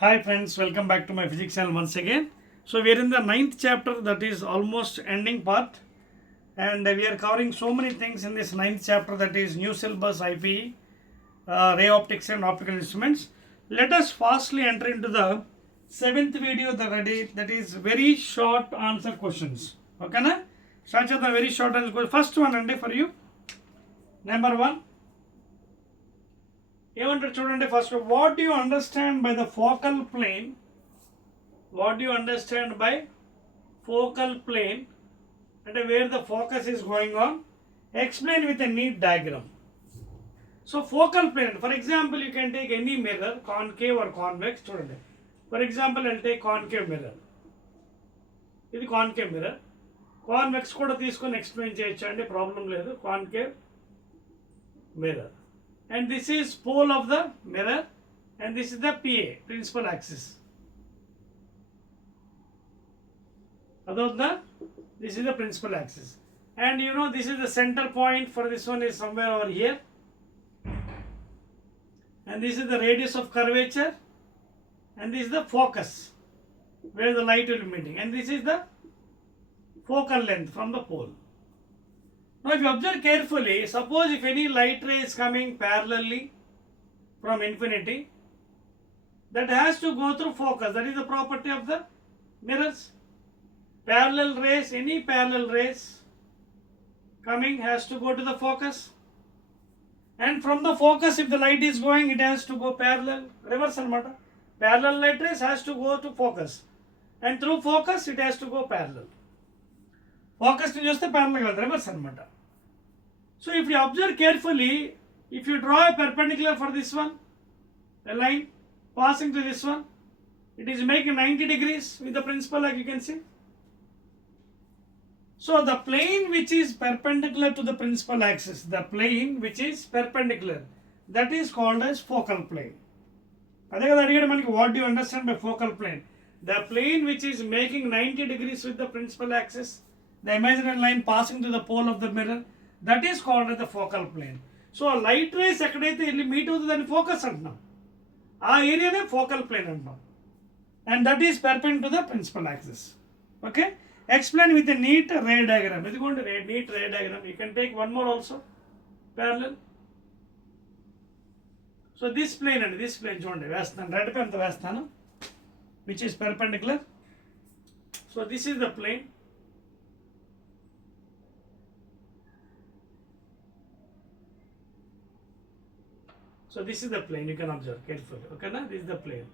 Hi friends, welcome back to my physics channel once again. So we are in the ninth chapter, that is almost ending part, and we are covering so many things in this ninth chapter, that is new syllabus, IPE, ray optics and optical instruments. Let us fastly enter into the seventh video, that is very short answer questions. Okay na? Start with the very short answer questions. First one and for you. Number one. ఏమంటారు చూడండి first what do you understand by the focal plane అంటే where the focus is going on explain with a neat diagram. So focal plane, for example you can take any mirror, concave or convex. చూడండి for example అంటే concave mirror, ఇది concave mirror. Convex కూడా తీసుకొని explain చేయొచ్చు అండి, problem లేదు. Concave mirror, and this is pole of the mirror, and this is the PA, principal axis. Adotna, this is the principal axis, and you know this is the center point for this one is somewhere over here, and this is the radius of curvature, and this is the focus where the light will be meeting, and this is the focal length from the pole. Now if you observe carefully, suppose if any light ray is coming parallelly from infinity, that has to go through focus. That is the property of the mirrors. Parallel rays, any parallel rays coming has to go to the focus, and from the focus if the light is going, it has to go parallel, reverse anamata. Parallel light rays has to go to focus, and through focus it has to go parallel. Focus ni chuste parallel ga reverse anamata. So if you observe carefully, if you draw a perpendicular for this one, a line passing to this one, it is making 90 degrees with the principal, like you can see. So the plane which is perpendicular to the principal axis, that is called as focal plane. Ade kada adigadu manaki, what do you understand by focal plane? The plane which is making 90 degrees with the principal axis, the imaginary line passing to the pole of the mirror, that is called as the focal plane. So light rays ekkadaithe illi meet avutundani focus antunam, aa area ne focal plane antunam, and that is perpendicular to the principal axis. Okay, explain with a neat ray diagram. Idigondi neat ray diagram. You can take one more also parallel. So this plane and this plane chudandi vestanu, right pen tho vestanu, which is perpendicular. So this is the plane. So this is the plane, you can observe carefully. Okay, na? This is the plane.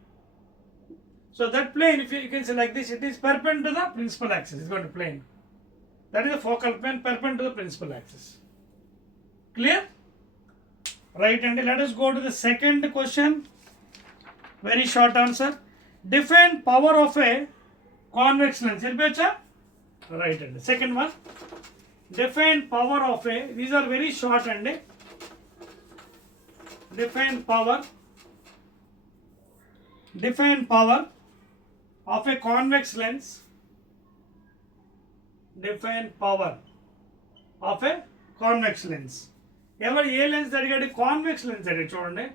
So that plane, if you can say like this, it is perpendicular to the principal axis. It's got a plane. That is the focal plane perpendicular to the principal axis. Clear? Right, and let us go to the second question. Very short answer. Define power of a convex lens. Right, and the second one. Define power of a, these are very short and define power of a convex lens. Define power of a convex lens. ఎవరు ఏ lens అడిగాడు? Convex lens అడిగాడు. చూడండి,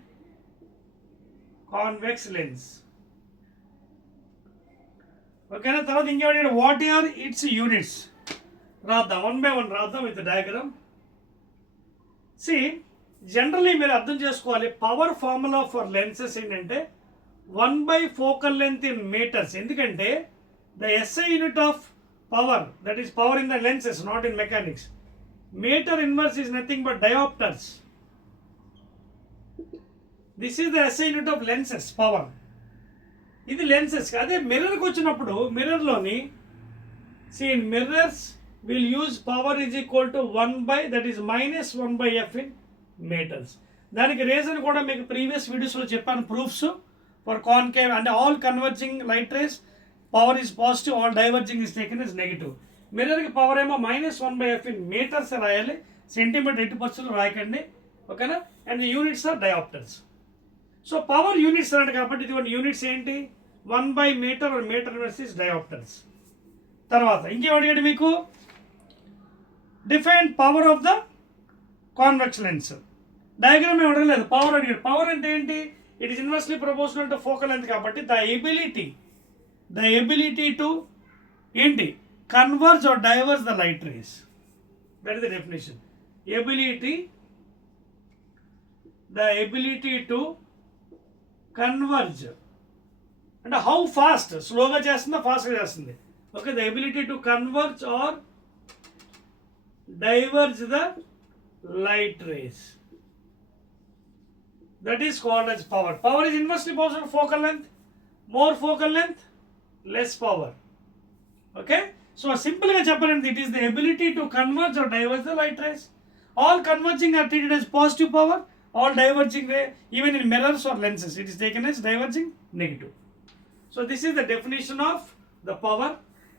convex lens. ఓకేనా? తర్వాత ఇంకేమడిగాడు? What are its units. రాద్దాం, one by one రాద్దాం విత్ డయాగ్రామ్. సి జనరల్లీ మీరు అర్థం చేసుకోవాలి, పవర్ ఫార్ములా ఫర్ లెన్సెస్ ఏంటంటే 1/focal length in meters. ఎందుకంటే the SI unit of power, that is power in the lenses, not in mechanics. Meter inverse is nothing but diopters. This is the SI unit of lenses, power. ఇది lenses. అదే మిర్రర్కి వచ్చినప్పుడు మిర్రర్లోని in mirrors will use power is equal to 1/(-1/f) in meters. దానికి reason కూడా మీకు previous వీడియోస్లో చెప్పాను, ప్రూఫ్స్ ఫర్ కాన్కేవ్ అంటే all converging light rays power is positive, all diverging is taken is negative. మిర్రర్కి పవర్ ఏమో (-1/f) ఇన్ మీటర్స్ రాయాలి, centimeter 80% రాయకండి. ఓకేనా? And the units are diopters. So power units అన్నాడు కాబట్టి ఇది యూనిట్స్ ఏంటి? 1/మీటర్, మీటర్ ఇన్వర్స్ ఈజ్ డయాప్టర్స్. తర్వాత ఇంకేం అడిగాడు మీకు? Define power of the convex lens. Diagram ఏం అడగలేదు, పవర్ అడిగాడు. పవర్ అంటే ఏంటి? It is inversely proportional to focal length కాబట్టి ద ఎబిలిటీ టు ఏంటి converge or diverse the light rays. That is the definition. The ability to converge అంటే how fast, స్లోగా చేస్తుందా ఫాస్ట్గా చేస్తుంది. Okay, the ability to converge or diverge the light rays, that is called as power. Power is inversely proportional to focal length. More focal length, less power. Okay, so simple ga cheppalante, it is the ability to converge or diverge the light rays. All converging are treated as positive power, all diverging ray, even in mirrors or lenses, it is taken as diverging negative. So this is the definition of the power.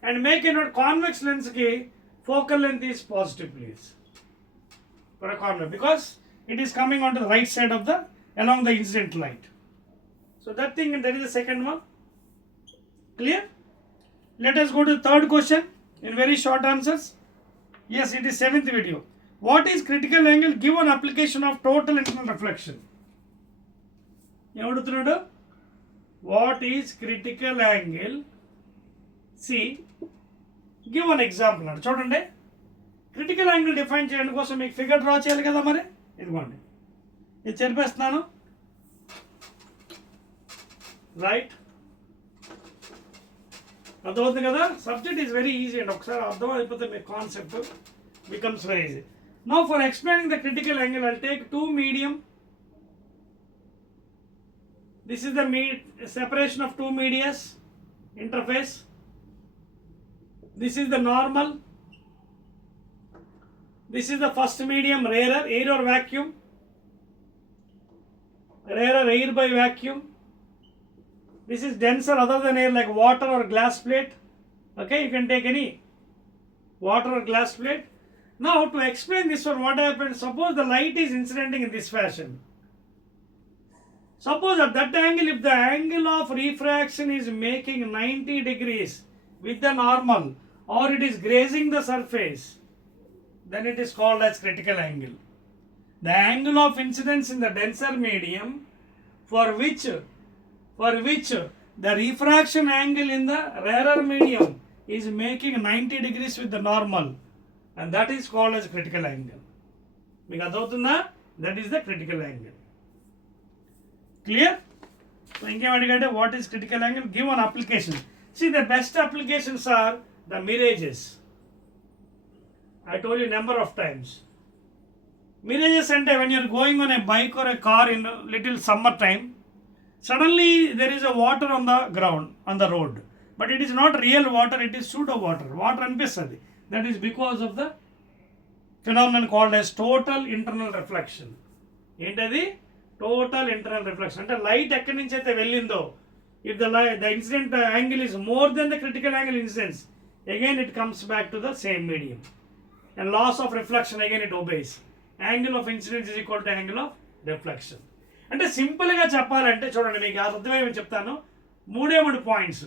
And make a note, convex lens ki focal length is positive, please, for a corner, because it is coming onto the right side of the along the incident light. So that thing, that is the second one. Clear? Let us go to the third question in very short answers. Yes, it is 7th video. What is critical angle given application of total internal reflection? Evadutunnadu? What is critical angle? See, give an example. Chudandi. Critical angle define చేయడం కోసం మీకు figure draw చేయాలి కదా. మరి ఇదిగోండి, ఇది చెరిపేస్తున్నాను. రైట్, అర్థమవుతుంది కదా. సబ్జెక్ట్ ఈజ్ వెరీ ఈజీ అండి, ఒకసారి అర్థం అయిపోతే మీకు concept becomes very easy. Now for explaining the critical angle I'll take 2 medium. This is the separation of 2 medias interface. This is the normal. This is the first medium, rarer, air or vacuum. Rarer, air by vacuum. This is denser other than air, like water or glass plate. Okay, you can take any water or glass plate. Now to explain this one, what happens, suppose the light is incidenting in this fashion. Suppose at that angle, if the angle of refraction is making 90 degrees with the normal, or it is grazing the surface, then it is called as critical angle. The angle of incidence in the denser medium for which the refraction angle in the rarer medium is making 90 degrees with the normal, and that is called as critical angle. Meeku adavutunda? That is the critical angle. Clear? So inkem adigante, what is critical angle? Give an application. See, the best applications are the mirages. I told you number of times. Mirages ante when you are going on a bike or a car in a little summer time, suddenly there is a water on the ground, on the road, but it is not real water, it is pseudo water. Water anpistadi. That is because of the phenomenon called as total internal reflection. Entadi? Total internal reflection. Ante light ekkadi nunchi aithe vellindo, if the incident angle is more than the critical angle incidence, again it comes back to the same medium. And loss of reflection, again it obeys. Angle of incidence is equal to angle of reflection. అంటే సింపుల్గా చెప్పాలంటే చూడండి, మీకు అర్థమేమని చెప్తాను. 3 points.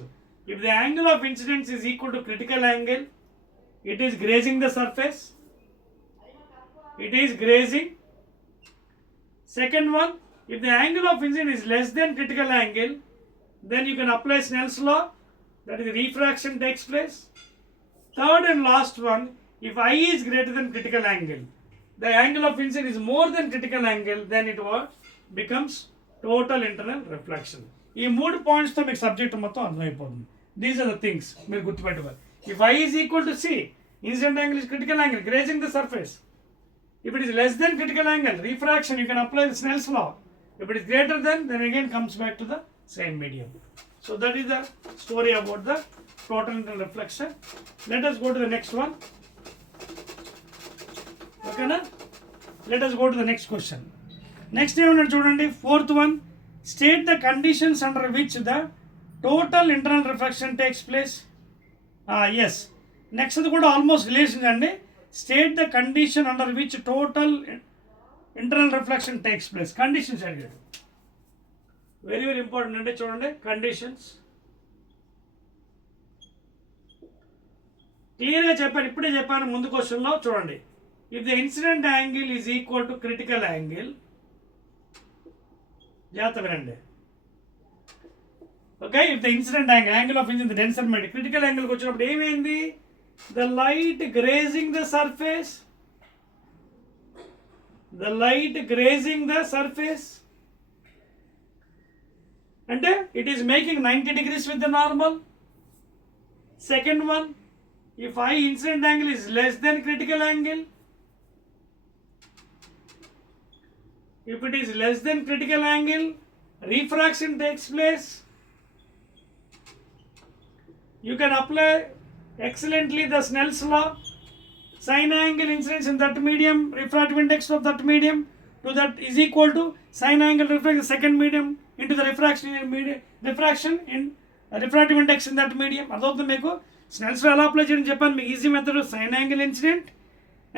If the angle of incidence is equal to critical angle, it is grazing the surface. It is grazing. Second one, if the angle of incidence is less than critical angle, then you can apply Snell's law, that is refraction takes place. Third and last one, if I is greater than critical angle, the angle of incidence is more than critical angle, then it becomes total internal reflection. ఈ 3 పాయింట్స్తో మీకు సబ్జెక్ట్ మొత్తం అర్థమైపోతుంది. These are the things మీరు గుర్తుపెట్టుకోవాలి. If I is equal to C, incident angle is critical angle, grazing the surface. If it is less than critical angle, refraction, you can apply the Snell's law. If it is greater than, then again comes back to the same medium. So that is the story about the total internal reflection. Let us go to the next one. Okay na? Let us go to the next question. Next ఏమన్నా చూడండి, 4th one. State the conditions under which the total internal reflection takes place. Yes. Next కూడా almost relation అండి. State the condition under which total internal reflection takes place. Conditions అడిగాడు. Very very important అంటే చూడండి, కండిషన్స్ క్లియర్గా చెప్పాను, ఇప్పుడే చెప్పాను ముందు క్వశ్చన్లో. చూడండి, if the incident angle is equal to critical angle, జాగ్రత్త వినండి. Okay, if the incident angle of incident denser medium critical యాంగిల్కి వచ్చినప్పుడు ఏమైంది, the light grazing the surface, the light grazing the surface, అంటే it is making 90 degrees with the normal. Second one, if I incident angle is less than critical angle, if it is less than critical angle, refraction takes place. You can apply excellently the Snell's law. Sin angle incidence in that medium, refractive index of that medium to that is equal to sin angle refraction second medium into the refraction in refractive index in that medium. అదవుతుంది మీకు. స్నెల్స్ ఎలా అప్లై చేయడం చెప్పాను మీకు. Easy method, sine angle incident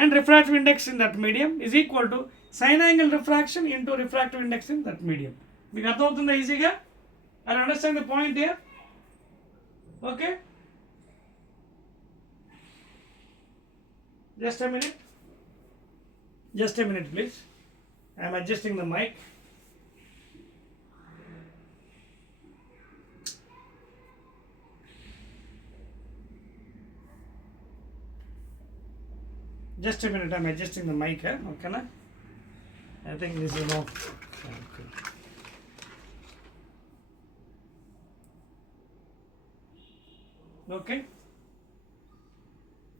and refractive index in that medium is equal to sine angle refraction into refractive index in that medium. మీకు అర్థమవుతుందా ఈజీగా? I understand the point here. Okay, just a minute please. I am adjusting the mic. Just a minute, I am adjusting the mic. Okay na? I think this is off. Okay,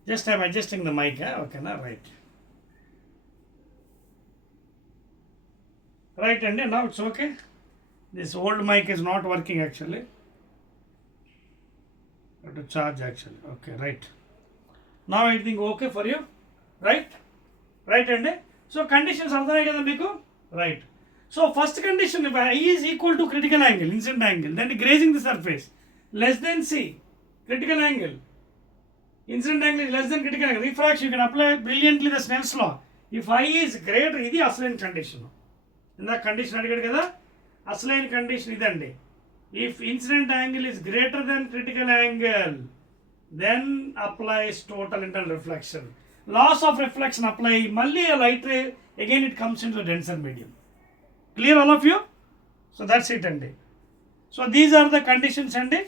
just I am adjusting the mic. Okay na? Right and now it's okay. This old mic is not working actually. Have to charge actually. Okay, right. Now I think okay for you. Right and so conditions అర్థమయ్యాయి కదా మీకు. Right. So first condition, if I is equal to critical angle, incident angle, then grazing the surface less than C, critical angle. Incident angle is less than critical angle. Refraction, you can apply brilliantly the Snell's law. If I is greater, ఇది అసలైన కండిషన్. ఇందాక కండిషన్ అడిగాడు కదా, అసలైన కండిషన్ ఇదండి. If incident angle is greater than critical angle, then applies total internal reflection. Loss of reflection apply, మళ్ళీ a light ray, again it comes into the denser medium. Clear all of you? So that's it అండి. So these are the conditions అండి.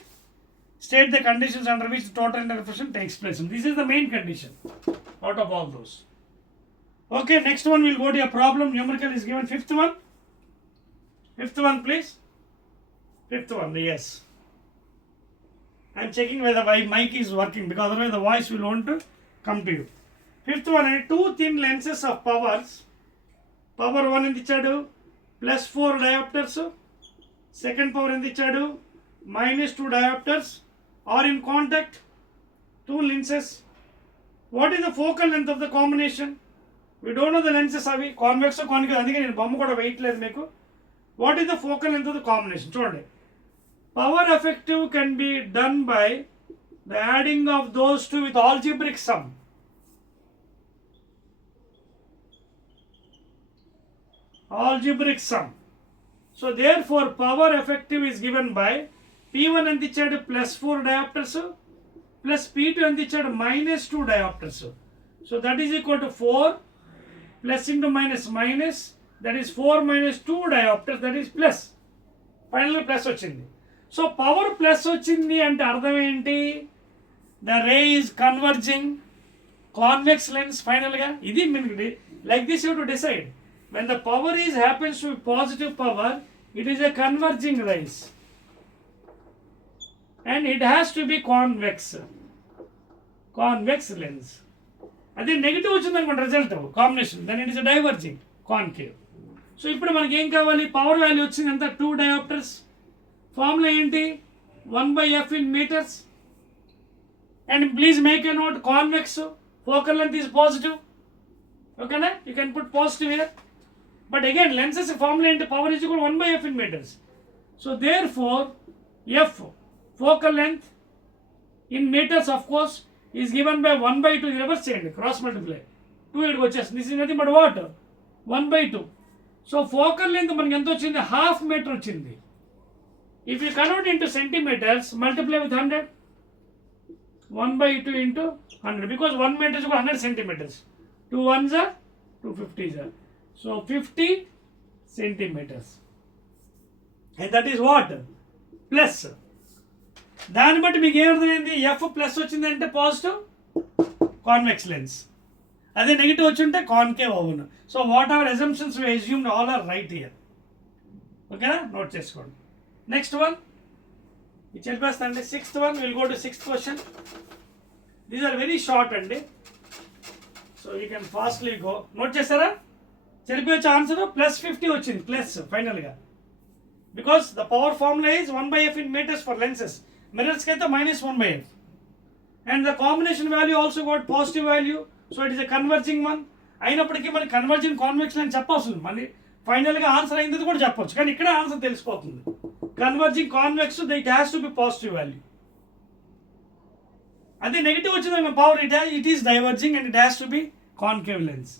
State the conditions under which total internal reflection takes place. And this is the main condition out of all those. Okay, next one we'll go to a problem. Numerical is given. Fifth one please. Fifth one, yes. I am checking whether my mic is working because otherwise the voice will want to come to you. Fifth one, two thin lenses of powers. Power 1 ఎంత ఇచ్చాడు, +4 diopters. Second power ఎంత ఇచ్చాడు, -2 diopters are in contact. Two lenses. What is the focal length of the combination? We don't know the lenses అవి convex concave, అందుకే నేను బొమ్మ కూడా వేయట్లేదు మీకు. What is the focal length of the combination? చూడండి, power effective can be done by the adding of those two with algebraic sum. Algebraic sum. So therefore power effective is given by P1 ఎంత ఇచ్చాడు, +4 diopters plus P2 ఎంత ఇచ్చాడు, -2 diopters. So that is equal to 4 plus into minus, that is 4 minus 2 diopters, that is plus. Finally plus వచ్చింది. So power plus వచ్చింది అంటే అర్థం ఏంటి, the ray is converging, convex lens. ఫైనల్గా ఇది మీకు like this you have to decide. When the power is happens to be positive power, it is a converging rays and it has to be convex lens. అదే negative వచ్చింది అనుకోండి result combination, then it is a diverging concave. So ఇప్పుడు మనకి ఏం కావాలి, power value వచ్చింది ఎంత, 2 diopters. Formula ఏంటి, 1/f in meters. And please make a note, convex focal length is positive. Okay na, you can put positive here. But again lenses formula into power is equal to 1/f in meters. So therefore f focal length in meters of course is given by 1/2. reverse చేయండి, cross multiply 2 ఇక్కడికి వచ్చేస్తుంది. this is nothing but what, 1/2. So focal length మనకి ఎంత వచ్చింది, ½ meter వచ్చింది. If you convert into centimeters, multiply with 100. 1/2 into 100 because 1 meter is equal to 100 centimeters. 2 ones are 250s are. So 50 centimeters. And that is what plus. దాన్ని బట్టి మీకు ఏమర్థమైంది, ఎఫ్ ప్లస్ వచ్చిందంటే positive convex lens, అదే నెగిటివ్ వచ్చింటే కాన్కేవ్ అవును. So what our assumptions we assumed all are right here. ఓకేనా, note చేసుకోండి. నెక్స్ట్ వన్ ఇది చెప్పేస్తా అండి. 6th one will go to 6th question. These are very short అండి, so you can fastly go. Note చేస్తారా, చెరిపోయొచ్చు answer. +50 వచ్చింది plus ఫైనల్గా, because the power formula is 1/f in meters for lenses. మిర్రర్స్కి అయితే -1/f, and the combination value also got positive value. So it is a converging one. అయినప్పటికీ మనకి కన్వర్జింగ్ కాన్వెక్షన్ అని చెప్పవస్తుంది, మళ్ళీ ఫైనల్గా ఆన్సర్ అయింది కూడా చెప్పొచ్చు, కానీ ఇక్కడ ఆన్సర్ తెలిసిపోతుంది. Converging convex it has to be positive value. అదే నెగిటివ్ వచ్చింది power it is diverging and it has to be concave lens.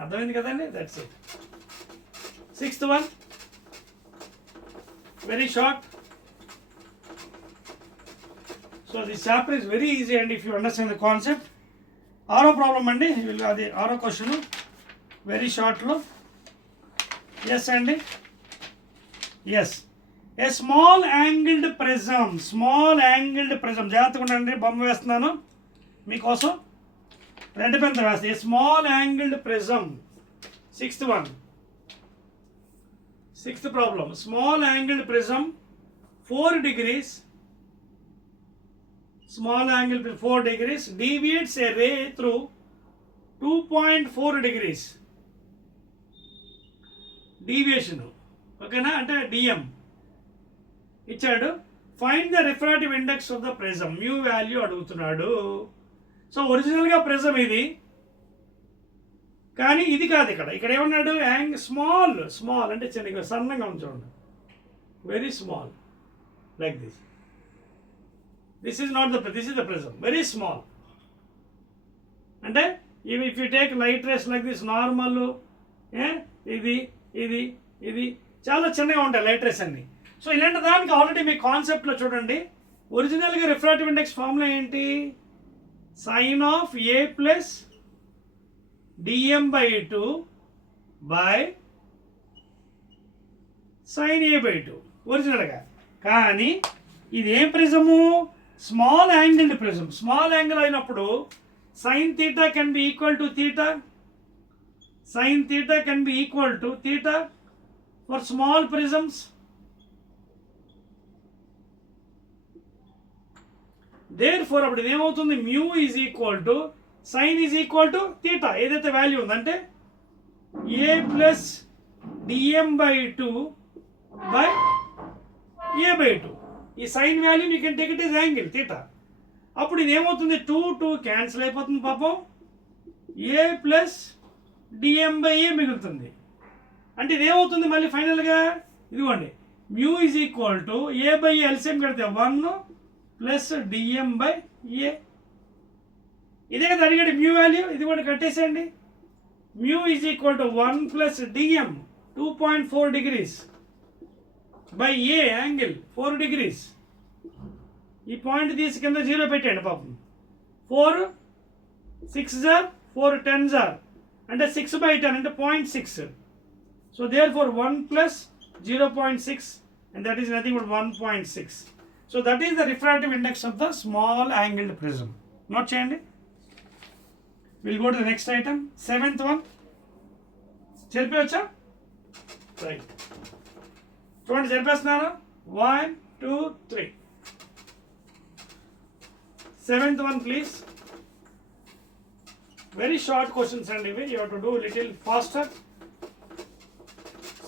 అర్థమైంది కదండి, that's it. 6th one very short. So this chapter is very easy and if you understand the concept. 6వ problem అండి, అది 6వ question very షార్ట్లో. Yes అండి, yes. A small angled prism, small angled prism, జాగ్రత్తగా ఉండండి, బొమ్మ వేస్తున్నాను మీకోసం, రెడ్ పెన్తో వేస్తాను. ఏ small angled prism. 6th one, 6th problem. Small angled prism 4 degrees, small angle 4 degrees deviates a ray through 2.4 degrees deviation. ఓకేనా, అంటే డిఎం ఇచ్చాడు. Find the refractive index of the prism, mu value అడుగుతున్నాడు. సో ఒరిజినల్గా ప్రిజమ్ ఇది, కానీ ఇది కాదు. ఇక్కడ ఏమన్నాడు, స్మాల్ స్మాల్ అంటే చిన్నగా సన్నగా ఉంచండి, very small like this. This is not this is the prism, very small. అంటే if you take light rays like this normal, ఇది ఇది ఇది చాలా చిన్నగా ఉంటాయి లైట్ రేస్ అన్ని. సో ఇలాంటి దానికి ఆల్రెడీ మీ కాన్సెప్ట్లో చూడండి, ఒరిజినల్గా రిఫ్రాక్టివ్ ఇండెక్స్ ఫార్ములా ఏంటి, sine of A plus dm/2 by sine a/2 ఒరిజినల్గా. కానీ ఇది ఏం prism, small angled prism. Small angle అయినప్పుడు sine theta can be equal to theta, sine theta can be equal to theta for small prisms. Therefore అప్పుడు ఇది ఏమవుతుంది, mu is equal to sine is equal to theta, ఏదైతే value ఉందంటే A plus dm/2 by a/2. ఈ sine value you can take it is angle theta. అప్పుడు ఇది ఏమవుతుంది, 2 క్యాన్సిల్ అయిపోతుంది పాపం, ఏ ప్లస్ dm/a మిగులుతుంది. అంటే ఇది ఏమవుతుంది మళ్ళీ ఫైనల్గా, ఇదిగోండి, mu is equal to a/a LCM కడితే 1 ప్లస్ dm/a. ఇదే కదా అడిగాడు మ్యూ వాల్యూ, ఇది కూడా కట్టేసేయండి. Mu is equal to 1 plus dm 2.4 degrees by A angle 4 degrees. ఈ పాయింట్ తీసి కింద 0 పెట్టండి పాపం. 4 6 జార్ 4 10 జార్ అంటే 6/10 అంటే 0.6. సో therefore 1 ప్లస్ 0.6 and that is nothing but 1.6. So that is the refractive index of the small angled prism. Note చేయండి. We'll go to the next item. 7th one. చెరిపేయచ్చా, right. చూడండి చెరిపేస్తున్నాను, 1 2 3. 7th one please. Very short questions అండి ఇవి, you have to do little faster.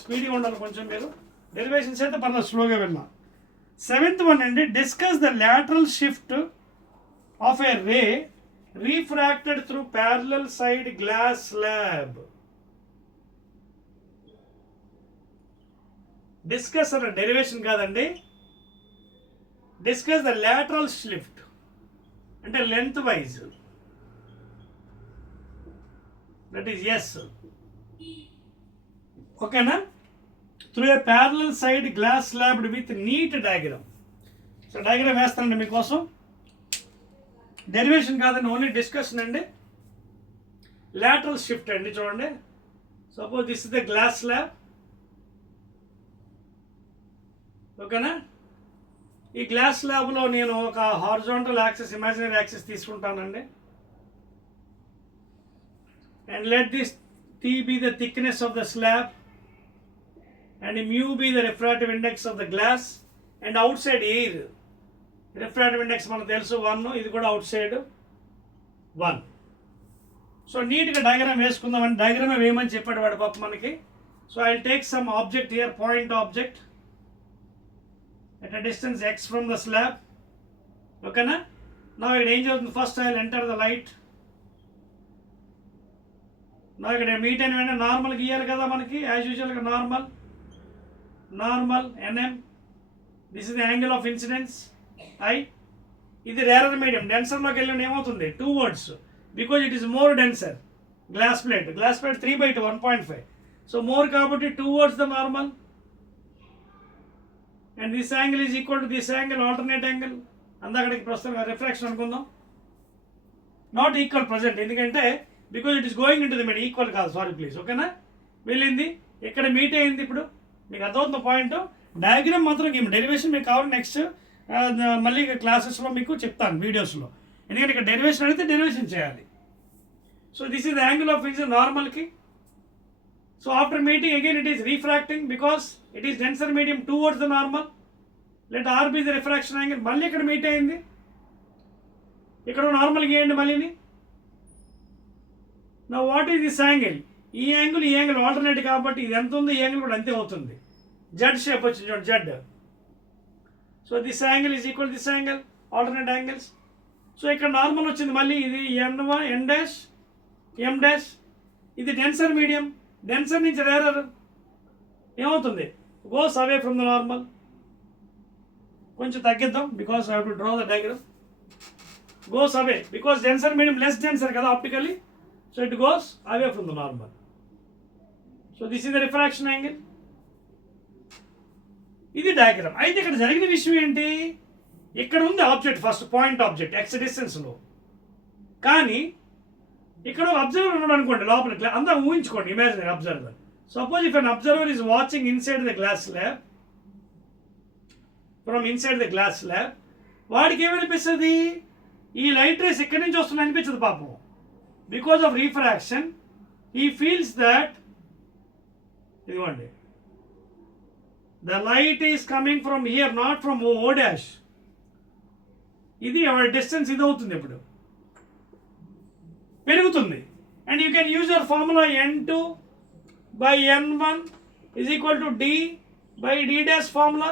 స్పీడ్గా ఉండాలి కొంచెం, మీరు డెరివేషన్స్ అయితే పర్లేదు స్లోగా వెళ్ళినా. 7th one అండి, discuss the lateral shift of a ray refracted through parallel side glass slab. Discuss అన్న డెరివేషన్ కాదండి, డిస్కస్ ద లాటరల్ షిఫ్ట్ అంటే length wise, that is yes. ఓకేనా, through a parallel side glass slabbed with neat diagram. So diagram వేస్తానండి మీకోసం, derivation కాదండి, only discussion అండి. Lateral shift అండి, చూడండి. Suppose this is the glass slab, ఓకేనా. ఈ గ్లాస్ స్లాబ్లో నేను ఒక హారిజాంటల్ యాక్సిస్, ఇమాజినరీ యాక్సిస్ తీసుకుంటానండి. And let this T be the thickness of the slab and mu be the refractive index of the glass and outside air. Refractive index మనకు తెలుసు 1, ఇది కూడా అవుట్ సైడ్ 1. సో నీట్గా డయాగ్రామ్ వేసుకుందామని, డయాగ్రామ్ వేయమని చెప్పాడు వాడు పాప మనకి. So I will take some object here, point object at a distance x from the slab. ఓకేనా. నా ఇక్కడ ఏం జరుగుతుంది, first I will enter the light. నా ఇక్కడ మీట్ అయిన వెంటనే నార్మల్ గీయాలి కదా మనకి, యాజ్ యూజువల్గా normal NM. This is the angle of incidence I. ఇది రేరర్ మీడియం. డెన్సర్లోకి వెళ్ళిన ఏమవుతుంది, 2 words, because it is more denser. Glass plate 3/2 1.5. So more కాబట్టి 2 words the normal. And this angle is equal to this angle, alternate angle. అందక్కడికి ప్రస్తుతం refraction అనుకుందాం. Not equal present, ఎందుకంటే because it is going in to the mid, equal కాదు, sorry please. ఓకేనా. వెళ్ళింది ఇక్కడ meet అయింది. ఇప్పుడు మీకు అర్థమవుతున్న పాయింట్. డయాగ్రామ్ మాత్రం డెరివేషన్ మీకు కావాలి నెక్స్ట్ మళ్ళీ క్లాసెస్లో మీకు చెప్తాను, వీడియోస్లో. ఎందుకంటే ఇక్కడ డెరివేషన్ అడిగితే డెరివేషన్ చేయాలి. So this is the angle of incidence నార్మల్కి. So after meeting again it is refracting because it is denser medium 2 words the normal. Let R be the refraction angle. మళ్ళీ ఇక్కడ మీట్ అయింది, ఇక్కడ నార్మల్ గీయండి మళ్ళీని. నా what is this angle, ఈ angle alternate కాబట్టి ఇది ఎంత ఉంది, ఈ యాంగిల్ కూడా అంతే అవుతుంది. జెడ్ షేప్ వచ్చింది చూడండి, Z. So this angle is equal this angle, alternate angles. So ఇక్కడ నార్మల్ వచ్చింది మళ్ళీ, ఇది N1 N dash M dash. ఇది డెన్సర్ మీడియం, డెన్సర్ నుంచి రేరర్ ఏమవుతుంది, goes away from the normal. కొంచెం తగ్గిద్దాం because I have to draw the diagram. Goes away because denser medium less denser కదా optically. So it goes away from the normal. So this is the refraction angle. ఇది డయాగ్రామ్. అయితే ఇక్కడ జరిగిన విషయం ఏంటి, ఇక్కడ ఉంది object, first point object X డిస్టెన్స్లో. కానీ ఇక్కడ అబ్జర్వర్ ఉన్నాడు అనుకోండి లోపల, అంతా ఊహించుకోండి, imaginary observer. Suppose if an observer is watching inside the glass slab, from inside the glass slab, వాడికి ఏమనిపిస్తుంది, ఈ లైట్ రేస్ ఎక్కడి నుంచి వస్తుంది అనిపించదు పాపం. Because of refraction he feels that, ఇదిగోండి, the light is coming from here, not from O dash. ఇది డిస్టెన్స్ ఇది అవుతుంది, ఇప్పుడు పెరుగుతుంది. And you can use your formula N2/N1 is equal to D/D dash formula.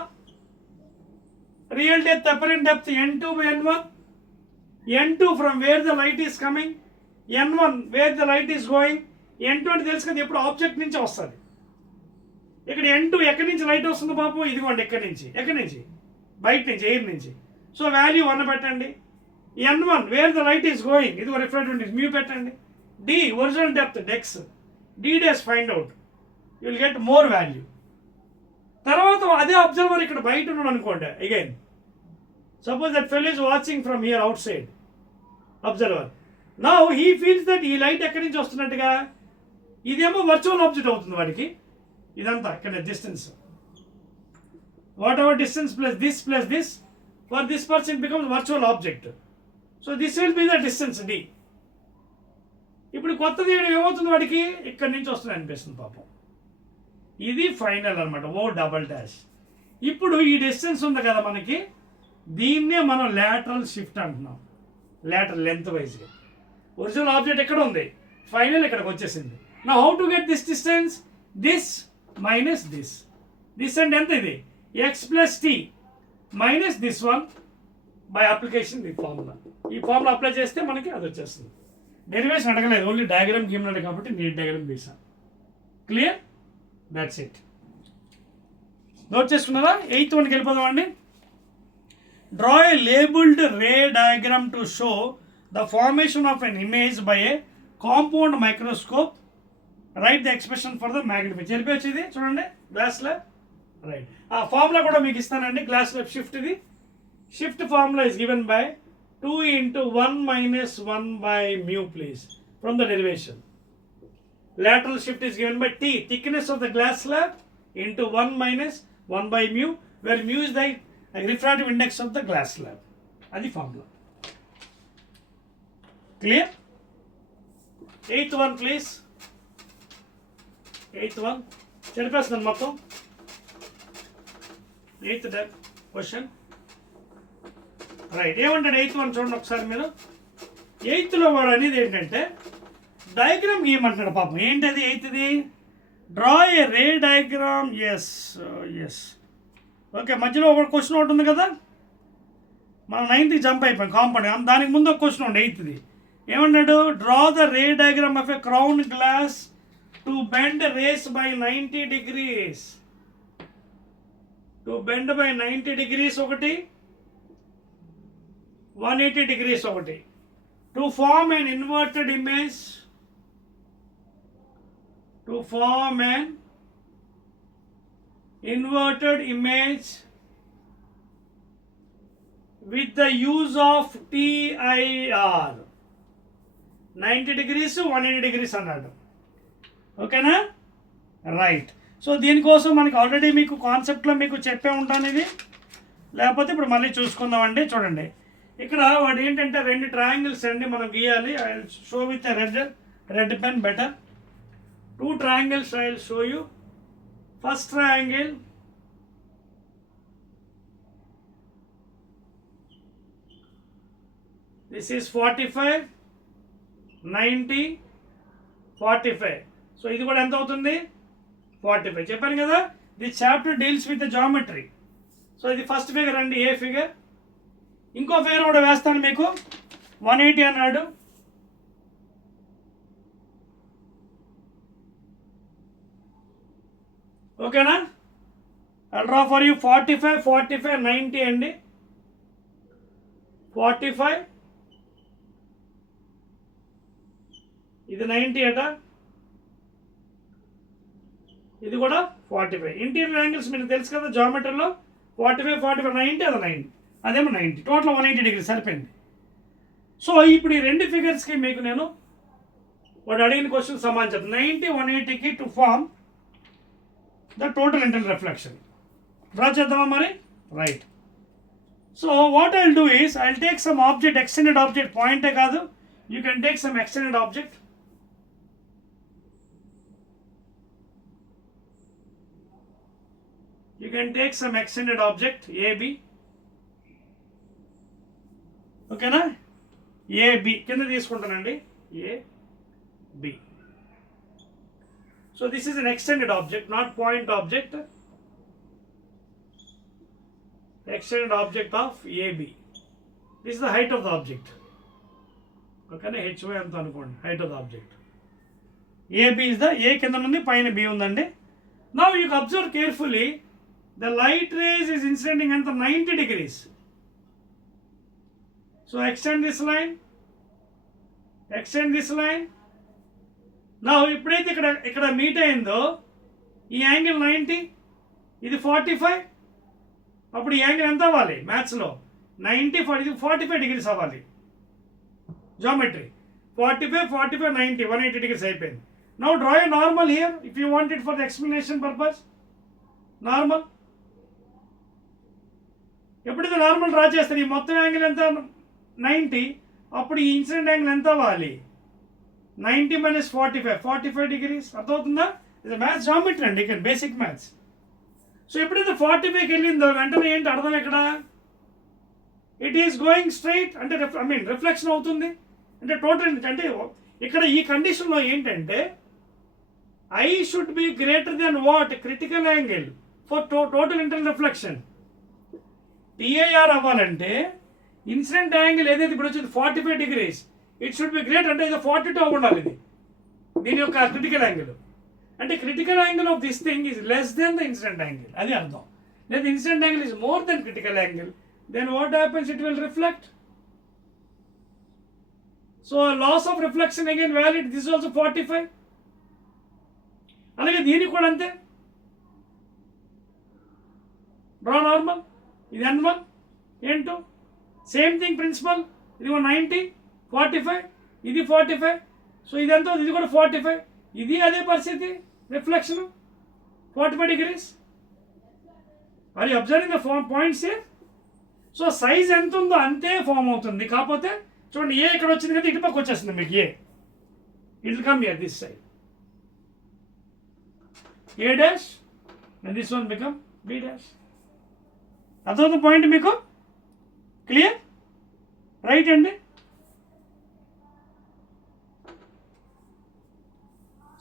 Real depth, apparent depth N2/N1. N2 from where the light is coming, N1 where the light is going. N2 అంటే తెలుసు కదా, ఎప్పుడు ఆబ్జెక్ట్ నుంచి వస్తుంది. ఇక్కడ N2 ఎక్కడి నుంచి లైట్ వస్తుంది పాపం, ఇదిగోండి ఎక్కడి నుంచి బయట నుంచి, ఎయిర్ నుంచి. సో వాల్యూ 1 పెట్టండి. N1 where the light is going, ఇది రిఫ్రాక్టివ్ ఇండెక్స్ మ్యూ పెట్టండి. D original depth dex, D dash find out, you will get more value. తర్వాత అదే అబ్జర్వర్ ఇక్కడ బయట ఉన్నాడు అనుకోండి, again suppose that fellow is watching from here out side, observer. Now he feels that ఈ లైట్ ఎక్కడి నుంచి వస్తున్నట్టుగా, ఇదేమో వర్చువల్ ఆబ్జెక్ట్ అవుతుంది వాడికి. ఇదంతా ఇక్కడ distance, what ever distance plus this for this person becomes virtual object. So this will be the distance D. ఇప్పుడు కొత్తది ఏమవుతుంది, వాడికి ఇక్కడి నుంచి వస్తుంది అనిపిస్తుంది పాపం. ఇది ఫైనల్ అనమాట, O డబల్ డాష్. ఇప్పుడు ఈ డిస్టెన్స్ ఉంది కదా మనకి, దీన్నే మనం లాటరల్ షిఫ్ట్ అంటున్నాం, లాటరల్ లెంత్ వైజ్గా. ఒరిజినల్ ఆబ్జెక్ట్ ఎక్కడ ఉంది, ఫైనల్ ఇక్కడికి వచ్చేసింది. నా how to get this distance, this minus this అంటే ఎంత, ఇది X plus T minus this one by application ఈ ఫార్ములా. ఈ ఫార్ములా అప్లై చేస్తే మనకి అది వచ్చేస్తుంది. డెరివేషన్ అడగలేదు, ఓన్లీ డయాగ్రామ్ గీమన్నాడు కాబట్టి నీట్ డయాగ్రామ్ గీసాను. Clear, that's it. నోట్ చేసుకున్నారా? 8th వన్కి వెళ్ళిపోదాం అండి. Draw a labelled ray diagram to show the formation of an image by a compound microscope. Write the expression for the magnification. జరిపేసి ఇది చూడండి గ్లాస్లో. రైట్, ఆ ఫార్ములా కూడా మీకు ఇస్తానండి. గ్లాస్లో షిఫ్ట్, ఇది shift formula is given by 2 × 1 - 1 by mu, please, from the derivation. Lateral shift is given by T, thickness of the glass slab, into 1 - 1 by mu. where mu is the refractive index of the glass slab. That's the formula. Clear? Eighth one, please. Eighth one. Cheripastunnanu మొత్తం. Eighth question. Right, ఏమంటాడు eighth one చూడండి ఒకసారి మీరు. ఎయిత్లో వాడు అనేది ఏంటంటే డయాగ్రామ్ గీయమంటున్నాడు పాపం. ఏంటది ఎయిత్ది? Draw a ray diagram. Yes yes, okay. మధ్యలో ఒక క్వశ్చన్ ఒకటి ఉంది కదా, మనం 9th జంప్ అయిపోయాం కాంపౌండ్. దానికి ముందు ఒక క్వశ్చన్ ఉండే ఎయిత్ది. ఏమన్నాడు? Draw the ray diagram of a crown glass to bend rays by 90 degrees. To bend by 90 degrees ఒకటి, 180 degrees ఒకటి. To form an inverted image, to form an inverted image with the use of TIR. 90 degrees, 180 degrees అన్నాడు. ఓకేనా? Right. So దీనికోసం మనకి ఆల్రెడీ మీకు కాన్సెప్ట్లో మీకు చెప్పే ఉంటాను ఇది, లేకపోతే ఇప్పుడు మళ్ళీ చూసుకుందామండి. చూడండి ఇక్కడ వాడు ఏంటంటే 2 ట్రయాంగిల్స్ అండి మనం గీయాలి. I will show with red pen better. 2 triangles I will show you. First triangle, this is 45, 90, 45. సో ఇది కూడా ఎంత అవుతుంది? 45. చెప్పాను కదా, this chapter deals with the geometry. So ఇది ఫస్ట్ ఫిగర్ అండి, ఏ ఫిగర్. ఇంకో ఫిగర్ కూడా వేస్తాను మీకు. 180 అన్నాడు. ఓకేనా? I'll draw for you 45, 45, 90 అండి. 45, ఇది 90 అట, ఇది కూడా 45. ఇంటీరియర్ యాంగిల్స్ మీకు తెలుసు కదా జామెట్రీలో. 45, 45, 90, అది 90, అదేమో 90. టోటల్ 180 degrees సరిపోయింది. సో ఇప్పుడు ఈ 2 ఫిగర్స్కి మీకు నేను వాడు అడిగిన క్వశ్చన్ సమానం చెప్తాను. 90, 180కి to form the total internal reflection. Draw చేద్దామా మరి? Right. So what I will do is I will take some object, extended object. పాయింటే కాదు, you can take some extended object. You can take some extended object AB. ఓకేనా? AB కింద తీసుకుంటానండి, AB. So this is an extended object, not point object. Extended object of AB. This is the height of the object. Okay, HY anta anukondi, height of the object. AB is the A kinda undi, paina B undandi. Now you observe carefully, the light rays is incidenting at the 90 degrees. So extend this line, extend this line. నా ఎప్పుడైతే ఇక్కడ మీట్ అయిందో ఈ యాంగిల్ 90, ఇది 45, అప్పుడు ఈ యాంగిల్ ఎంత అవ్వాలి మ్యాథ్స్లో? 90, 45 degrees అవ్వాలి. జామెట్రీ 45, 45, 90, 180 degrees అయిపోయింది. Now draw A normal here if you want it for the explanation purpose. Normal ఎప్పుడైతే నార్మల్ డ్రా చేస్తారు, ఈ మొత్తం యాంగిల్ ఎంత? 90. అప్పుడు ఈ ఇన్సిడెంట్ యాంగిల్ ఎంత అవ్వాలి? 90 minus 45, 45 degrees. అర్థమవుతుందా? ఇది మ్యాథ్స్ జామెట్రీ అండి, ఇక్కడ బేసిక్ మ్యాథ్స్. సో ఎప్పుడైతే 45కి వెళ్ళిందో వెంటనే ఏంటి అర్థం ఇక్కడ? ఇట్ ఈస్ గోయింగ్ స్ట్రైట్ అంటే రిఫ్లెక్షన్ అవుతుంది అంటే టోటల్. అంటే ఇక్కడ ఈ కండిషన్లో ఏంటంటే I should be greater than what? Critical angle for total internal reflection. TIR అవ్వాలంటే ఇన్సిడెంట్ యాంగిల్ ఏదైతే ఇప్పుడు వచ్చింది 45 degrees, it should be great అంటే ఇది 42 ఉండాలి. ఇది దీని యొక్క క్రిటికల్ యాంగిల్. అంటే critical angle of this thing is less than the incident angle, అది అర్థం. లేదా incident angle is more than critical angle, then what happens? It will reflect. So laws of reflection again valid. This also 45. అలాగే దీనికి కూడా అంతే. Draw normal, ఇది N1, N2, same thing principal. ఇది 90, 45, ఇది 45. సో ఇదంతా ఇది కూడా 45. ఇది అదే పరిస్థితి, reflection 45 degrees. Are you observing the points here? So size ఎంత ఉందో అంతే ఫామ్ అవుతుంది. కాకపోతే చూడండి ఏ ఇక్కడ వచ్చింది కదా ఇటు పక్క వచ్చేస్తుంది మీకు A. It will come here this side A dash and this one become B dash. అదొక పాయింట్ మీకు క్లియర్ రైట్ అండి.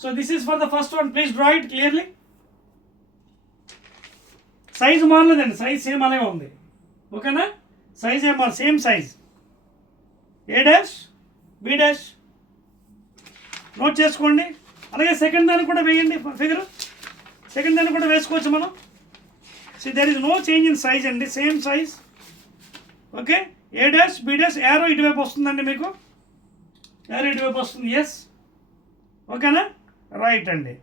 So this is for the first one. Please draw it clearly. Size మారలేదండి, సైజ్ సేమ్ అలాగే ఉంది. ఓకేనా? Size ఏం మారు, same size A dash B dash. Note చేసుకోండి. అలాగే సెకండ్ దానికి కూడా వేయండి ఫిగర్. సెకండ్ దానికి కూడా వేసుకోవచ్చు మనం. So there is no change in size అండి, same size. Okay, A dash B dash arrow ఇటువైపు వస్తుందండి మీకు, యారో ఇటువైపు వస్తుంది. ఎస్, ఓకేనా? రైట్ అండి.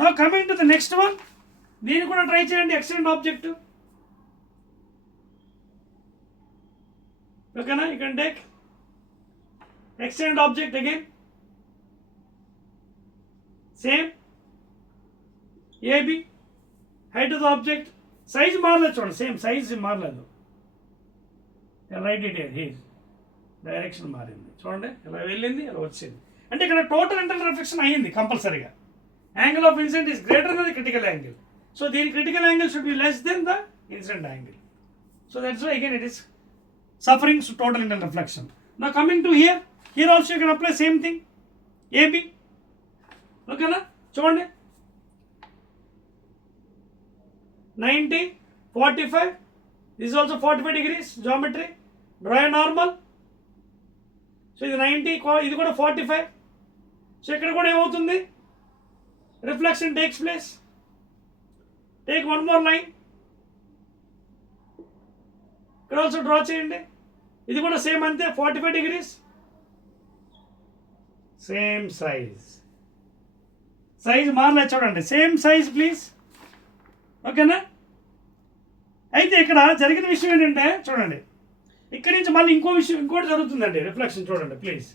నా coming to the next one. దీన్ని కూడా ట్రై చేయండి, ఎక్స్టెండ్ ఆబ్జెక్ట్. ఓకేనా? You can take extend object again, same AB, height of the object, size మారలేదు చూడండి, సేమ్ సైజ్ మారలేదు. రైట్ ఇట్ హియర్, డైరెక్షన్ మారింది చూడండి, ఇలా వెళ్ళింది ఇలా వచ్చింది. అంటే ఇక్కడ టోటల్ ఇంటర్నల్ రిఫ్లెక్షన్ అయ్యింది కంపల్సరీగా. Angle of incident is greater than the critical angle. So దీని critical angle should be less than the incident angle. So that's why again it is suffering total internal reflection. Now coming to here, here also you can apply same thing, AB. Okay na? చూడండి 90, 45, this is also 45 degrees geometry. Draw a normal. So ఇది 90, ఇది కూడా 45. సో ఇక్కడ కూడా ఏమవుతుంది, reflection takes place. Take one more line, ఇక్కడ also draw చేయండి. ఇది కూడా సేమ్ అంతే, 45 degrees, సేమ్ సైజ్. సైజ్ మారలేదు చూడండి, సేమ్ సైజ్ ప్లీజ్. ఓకేనా? అయితే ఇక్కడ జరిగిన విషయం ఏంటంటే చూడండి, ఇక్కడి నుంచి మళ్ళీ ఇంకో విషయం ఇంకోటి జరుగుతుందండి, రిఫ్లెక్షన్ చూడండి please.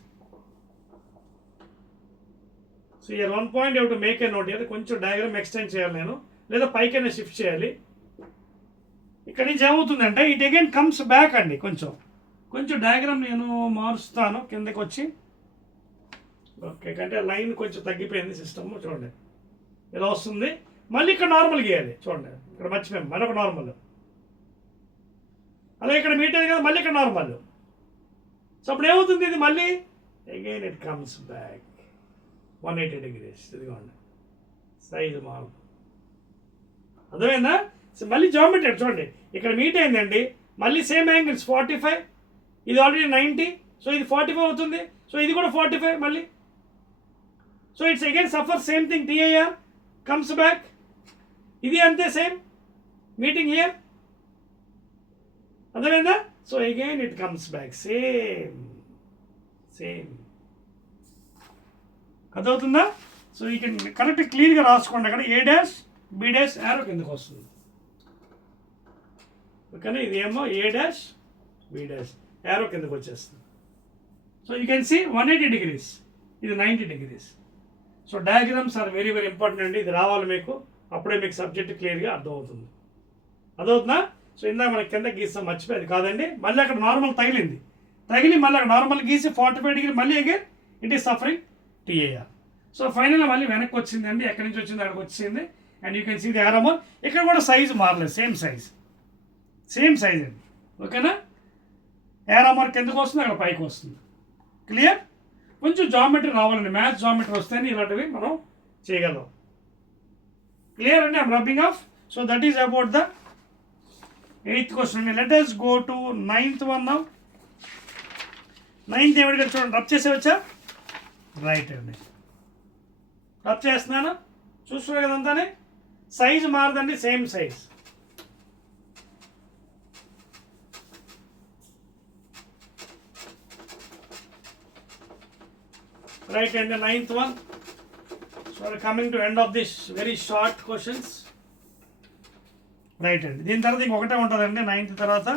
So year 1 point you to make a note. అది కొంచెం డయాగ్రామ్ ఎక్స్టెండ్ చేయాలి నేను, లేదా పైకైనా షిఫ్ట్ చేయాలి. ఇక్కడ నుంచి ఏమవుతుందంటే ఇట్ అగైన్ కమ్స్ బ్యాక్ అండి. కొంచెం డయాగ్రామ్ నేను మారుస్తాను కిందకి వచ్చి. ఓకే, కంటే లైన్ కొంచెం తగ్గిపోయింది సిస్టమ్. చూడండి ఇలా వస్తుంది. మళ్ళీ ఇక్కడ నార్మల్ గీయాలి చూడండి, ఇక్కడ మర్చిపోయాం మరొక నార్మల్. అలాగే ఇక్కడ మీట్ అయింది కదా, మళ్ళీ ఇక్కడ నార్మల్. సో అప్పుడు ఏమవుతుంది, ఇది మళ్ళీ అగైన్ ఇట్ కమ్స్ బ్యాక్ 180 degrees. ఇదిగోండి సైజ్ మారు. అర్థమైందా? సో మళ్ళీ జామెట్రీ చూడండి, ఇక్కడ మీట్ అయిందండి, మళ్ళీ సేమ్ యాంగిల్స్ 45, ఇది ఆల్రెడీ 90, సో ఇది 45 అవుతుంది. సో ఇది కూడా 45 మళ్ళీ. So it's again suffer same thing, TIR comes back. ఇది అంతే సేమ్ మీటింగ్ హియర్. అర్థమైందా? So again it comes back same. అర్థమవుతుందా? సో ఈ కెన్ కరెక్ట్ క్లియర్గా రాసుకోండి. అక్కడ A dash B dash arrow కిందకు వస్తుంది. ఓకేనా? ఇది ఏమో A dash B dash arrow కిందకు వచ్చేస్తుంది. So you can see 180 degrees, ఇది 90 degrees. So diagrams are very very important అండి. ఇది రావాలి మీకు, అప్పుడే మీకు సబ్జెక్ట్ క్లియర్గా అర్థమవుతుంది. అర్థమవుతుందా? సో ఇందాక మనకి కింద గీస్తాం, మర్చిపోయేది కాదండి. మళ్ళీ అక్కడ నార్మల్ తగిలి మళ్ళీ అక్కడ నార్మల్ గీసి 45 degree మళ్ళీ again it is suffering TIR. So ఫైనల్గా మళ్ళీ వెనక్కి వచ్చిందండి, ఎక్కడి నుంచి వచ్చింది అక్కడికి వచ్చింది. And you can see the arrow. ఇక్కడ కూడా సైజ్ మారలేదు, సేమ్ సైజ్ అండి. ఓకేనా? యారో మార్క్ ఎందుకు వస్తుంది, అక్కడ పైకి వస్తుంది. క్లియర్? కొంచెం జామెట్రీ రావాలండి, మ్యాథ్స్ జామెట్రీ వస్తేనే ఇలాంటివి మనం చేయగలం. క్లియర్ అండి? I'm rubbing off. So that is about the 8th question అండి. లెట్ us go to 9th one now. 9th ఏమిటి చూడండి, రబ్ చేసేవచ్చా? రైట్ అండి, రబ్ చేస్తున్నాను. చూస్తున్నారు కదంతానే, సైజ్ మారదండి, same size. Right, and the 9th one. So we're coming to end of this very short questions. Right అండి, దీని తర్వాత ఇంకొకటే ఉంటుందండి 9th తర్వాత.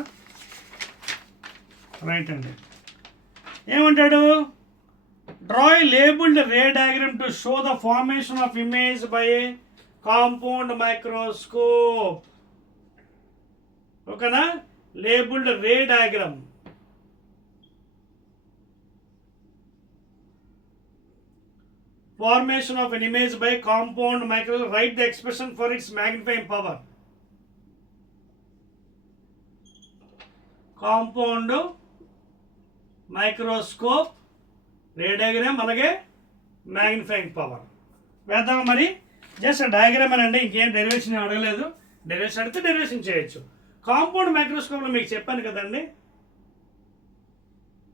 రైట్ అండి, ఏమంటాడు, draw a labelled ray diagram to show the formation of image by a compound microscope. ఓకేనా, labelled ray diagram. Formation of an image by compound microscope. Write the expression for its magnifying power. Compound microscope, రే డయాగ్రామ్, అలాగే magnifying power. వేద్దాం మరి. Just diagram అని అంటే ఇంకేం డెరివేషన్ అడగలేదు. డెరివేషన్ అడిగితే డెరివేషన్ చేయొచ్చు. కాంపౌండ్ మైక్రోస్కోప్లో మీకు చెప్పాను కదండి,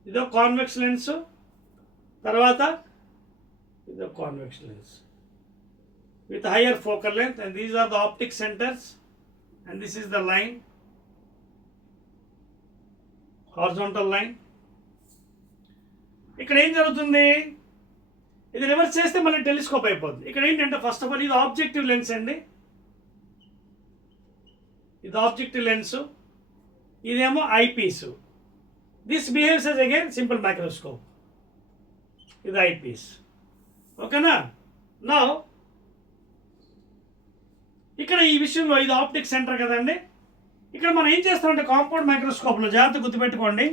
ఇదో కాన్వెక్స్ లెన్స్, తర్వాత ఇదో convex lens with higher focal length, and these are the optic centers, and this is the line, horizontal line. ఇక్కడ ఏం జరుగుతుంది, ఇది రివర్స్ చేస్తే మళ్ళీ టెలిస్కోప్ అయిపోతుంది. ఇక్కడ ఏంటంటే ఫస్ట్ ఆఫ్ ఆల్ ఇది ఆబ్జెక్టివ్ లెన్స్ అండి, ఇది ఆబ్జెక్టివ్ లెన్స్, ఇదేమో eyepiece. This behaves as again simple microscope. ఇది ఐపీస్. ఓకేనా. నా ఇక్కడ ఈ విషయంలో ఇది ఆప్టిక్ సెంటర్ కదండి. ఇక్కడ మనం ఏం చేస్తామంటే కాంపౌండ్ మైక్రోస్కోప్లో జాగ్రత్త గుర్తుపెట్టుకోండి,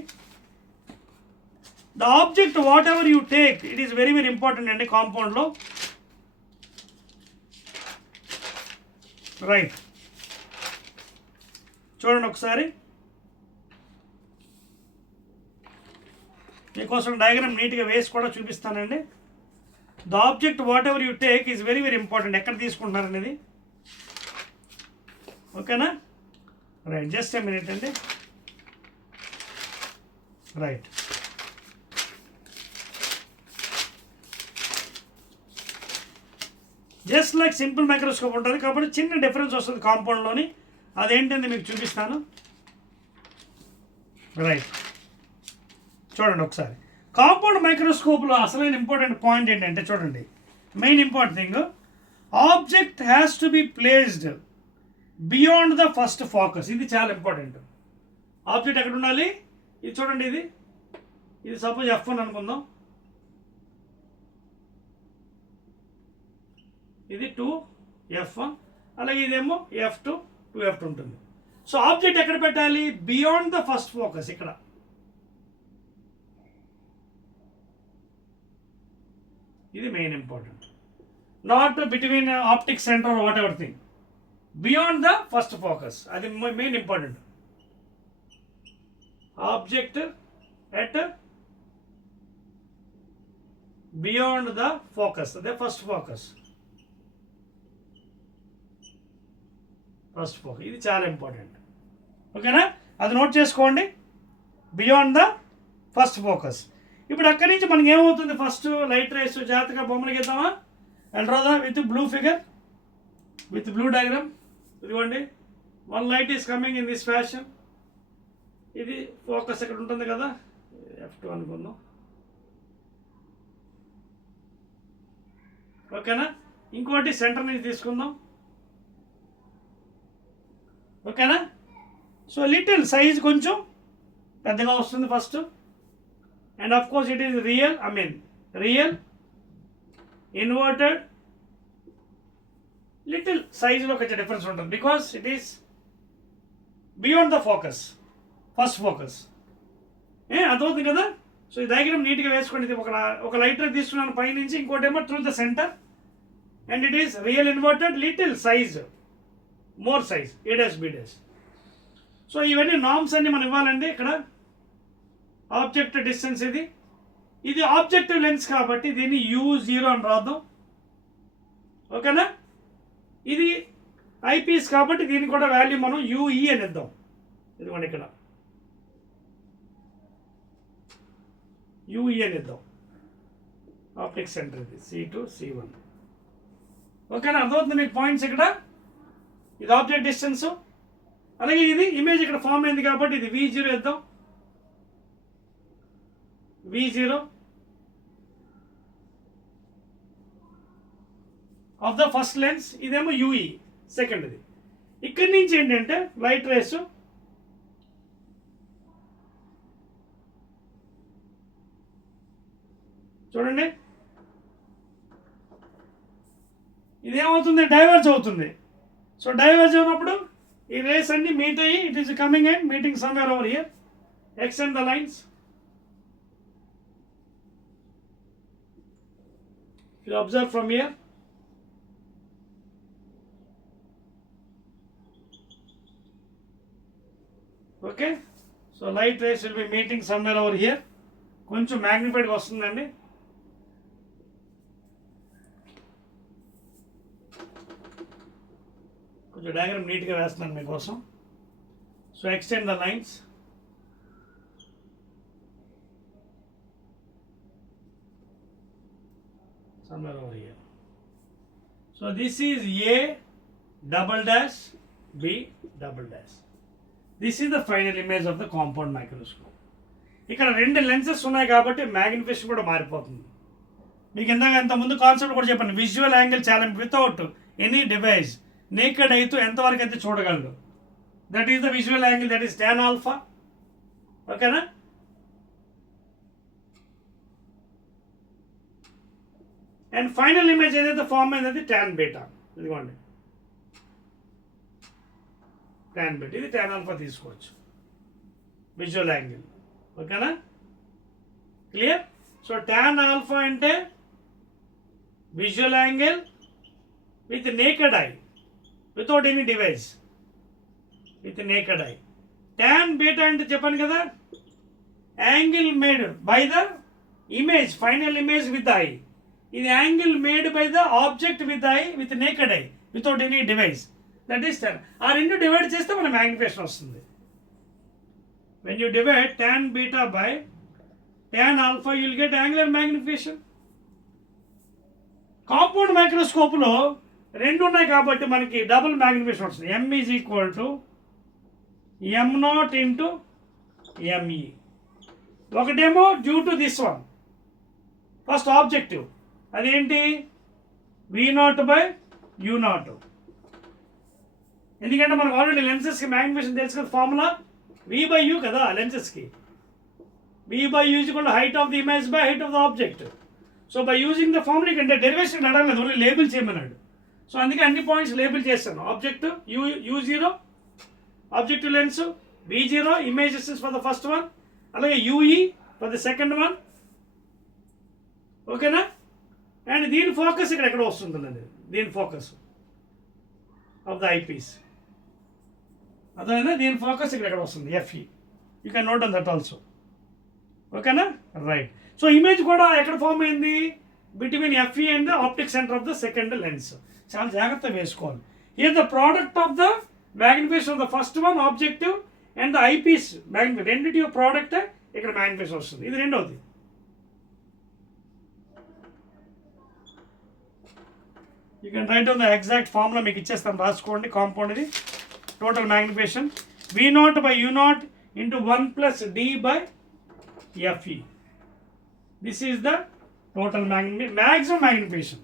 the object what ever you take, it is very very important అండి కాంపౌండ్లో. రైట్, చూడండి ఒకసారి, మీకోసం డయాగ్రామ్ నీట్గా వేసి కూడా చూపిస్తానండి. The object what ever you take is very very important, ఎక్కడ తీసుకుంటున్నారు అనేది. ఓకేనా. రైట్, జస్ట్ ఏ మినిట్ అండి. Right, just like simple microscope ఉంటుంది కాబట్టి చిన్న డిఫరెన్స్ వస్తుంది కాంపౌండ్లోని. అదేంటంటే మీకు చూపిస్తాను. రైట్, చూడండి ఒకసారి. కాంపౌండ్ మైక్రోస్కోప్లో అసలైన ఇంపార్టెంట్ పాయింట్ ఏంటంటే చూడండి, main important thing, object has to be placed beyond the first focus. ఇది చాలా ఇంపార్టెంట్. ఆబ్జెక్ట్ ఎక్కడ ఉండాలి, ఇది చూడండి, ఇది సపోజ్ F1 అనుకుందాం, ఇది 2F1, అలాగే ఇదేమో F2, 2F2 ఉంటుంది. సో ఆబ్జెక్ట్ ఎక్కడ పెట్టాలి, బియాండ్ ద ఫస్ట్ ఫోకస్. ఇక్కడ ఇది main important, not between optic centre whatever thing, beyond the first focus. అది main important. Object at beyond the focus, అదే ఫస్ట్ ఫోకస్. ఫస్ట్ ఫోకస్ ఇది చాలా ఇంపార్టెంట్. ఓకేనా, అది నోట్ చేసుకోండి, బియాండ్ ద ఫస్ట్ ఫోకస్. ఇప్పుడు అక్కడి నుంచి మనకి ఏమవుతుంది, ఫస్ట్ లైట్ రేస్ జాగ్రత్తగా బొమ్మలు గీద్దామా, అండ్ రాదా with blue figure, with blue diagram. ఇదిగోండి, one light is coming in this fashion. ఇది ఫోకస్ ఇక్కడ ఉంటుంది కదా, F2 అనుకుందాం. ఓకేనా, ఇంకోటి సెంటర్ నుంచి తీసుకుందాం. ఓకేనా. సో లిటిల్ సైజ్ కొంచెం పెద్దగా వస్తుంది first, and of course it is real inverted. Little సైజ్లో కొంచెం డిఫరెన్స్ ఉంటుంది because it is beyond the focus, first focus. అర్థమవుతుంది కదా. సో ఈ డయాగ్రామ్ నీట్గా వేసుకోండి. ఇది ఒక లైటర్ తీసుకున్నాను పైనుంచి, ఇంకోటేమో through the centre, and it is real inverted, little size, more size, A dash B dash. So ఇవన్నీ నామ్స్ అన్ని మనం ఇవ్వాలండి. ఇక్కడ ఆబ్జెక్ట్ డిస్టెన్స్, ఇది ఆబ్జెక్టివ్ లెన్స్ కాబట్టి దీన్ని U0 అని రాద్దాం. ఓకేనా. ఇది ఐపీస్ కాబట్టి దీన్ని కూడా వాల్యూ మనం UE అని ఇద్దాం. ఇదిగోండి ఇక్కడ UE అని ఇద్దాం. ఆప్టిక్ సెంటర్ ఇది C2 C1. ఓకేనా, అర్థమవుతుంది మీకు పాయింట్స్. ఇక్కడ ఇది ఆబ్జెక్ట్ డిస్టెన్స్, అలాగే ఇది ఇమేజ్ ఇక్కడ ఫామ్ అయింది కాబట్టి ఇది V0 ఇద్దాం. V0 of the first lens, ఇదేమో UE సెకండ్. ఇది ఇక్కడి నుంచి ఏంటంటే లైట్ రేస్ చూడండి, ఇదేమవుతుంది, డైవర్జ్ అవుతుంది. సో డైవర్జ్ అయినప్పుడు ఈ రేస్ అన్ని మీట్ అయ్యి it is coming and meeting somewhere over here. Extend the lines. If you observe from here, okay, so light rays will be meeting somewhere over here. కొంచెం మ్యాగ్నిఫైడ్గా వస్తుందండి. కొంచెం డయాగ్రామ్ నీట్గా వేస్తున్నాను మీకోసం. So extend the lines. Somewhere over here. So this is A double dash B double dash. This is the final image of the compound microscope. ఇక్కడ రెండు లెన్సెస్ ఉన్నాయి కాబట్టి మ్యాగ్నిఫికేషన్ కూడా మారిపోతుంది. మీకు ఇంత ముందు కాన్సెప్ట్ కూడా చెప్పండి. విజువల్ యాంగిల్ చాలా వితౌట్ ఎనీ డివైస్ నేకెడ్ అయితే ఎంతవరకు అయితే చూడగలడు. That is the visual angle, that is tan alpha. ఓకేనా? అండ్ ఫైనల్ ఇమేజ్ ఏదైతే ఫామ్ అయింది tan బీటా. ఇదిగోండి tan బీటా, ఇది tan ఆల్ఫా తీసుకోవచ్చు విజువల్ యాంగిల్. ఓకేనా? క్లియర్? సో tan ఆల్ఫా అంటే visual angle with naked eye, without any device, with naked eye. tan beta అంటే చెప్పాను కదా, angle made by the image, final image with eye. ఇది angle made by the object with eye, with naked eye, without any device. That is tan. ఆ రెండు డివైడ్ చేస్తే మన మ్యాగ్నిఫికేషన్ వస్తుంది. When you divide tan beta by tan alpha, you will get angular magnification. Compound మైక్రోస్కోప్లో రెండు ఉన్నాయి కాబట్టి మనకి డబుల్ మ్యాగ్నిఫికేషన్ వస్తుంది. M is equal to M0 into ME. ఒకటేమో due to this one, first objective, అదేంటి V0 బై U0. ఎందుకంటే మనకు ఆల్రెడీ లెన్సెస్కి మ్యాగ్నిఫికేషన్ తెలుసు కదా, ఫార్ములా V by U కదా లెన్సెస్కి. V by U is equal to height of the image by height of the object. So by using the formula కంటే డెరివేషన్ అడగలేదు, ఓన్లీ లేబుల్ చేయమన్నాడు. సో అందుకే అన్ని పాయింట్స్ లేబుల్ చేస్తాను. Object U0 objective lens, V0 image distance for the first one, అలాగే UE for the second one. ఓకేనా? అండ్ దీని ఫోకస్ ఇక్కడ ఎక్కడ వస్తుందండి, దీని ఫోకస్ ఆఫ్ ద ఐపీస్. అర్థమైందా? దీని ఫోకస్ ఇక్కడ ఎక్కడ వస్తుంది, FE. You can note on that also. ఓకేనా? రైట్. సో ఇమేజ్ కూడా ఎక్కడ ఫామ్ అయింది, between FE and the optic centre of the second lens. చాలా జాగ్రత్తగా వేసుకోవాలి. Here the product of the magnification of the first one objective and the eyepiece magnification, రెండిటి ప్రోడక్ట్ ఇక్కడ మ్యాగ్నిఫికేషన్ వస్తుంది. ఇది రెండవది. You can write on the exact formula మీకు ఇచ్చేస్తాను, రాసుకోండి. కాంపౌండ్ ఇది total magnification V0 by U0 into 1 plus D by FE. This is the total maximum magnification.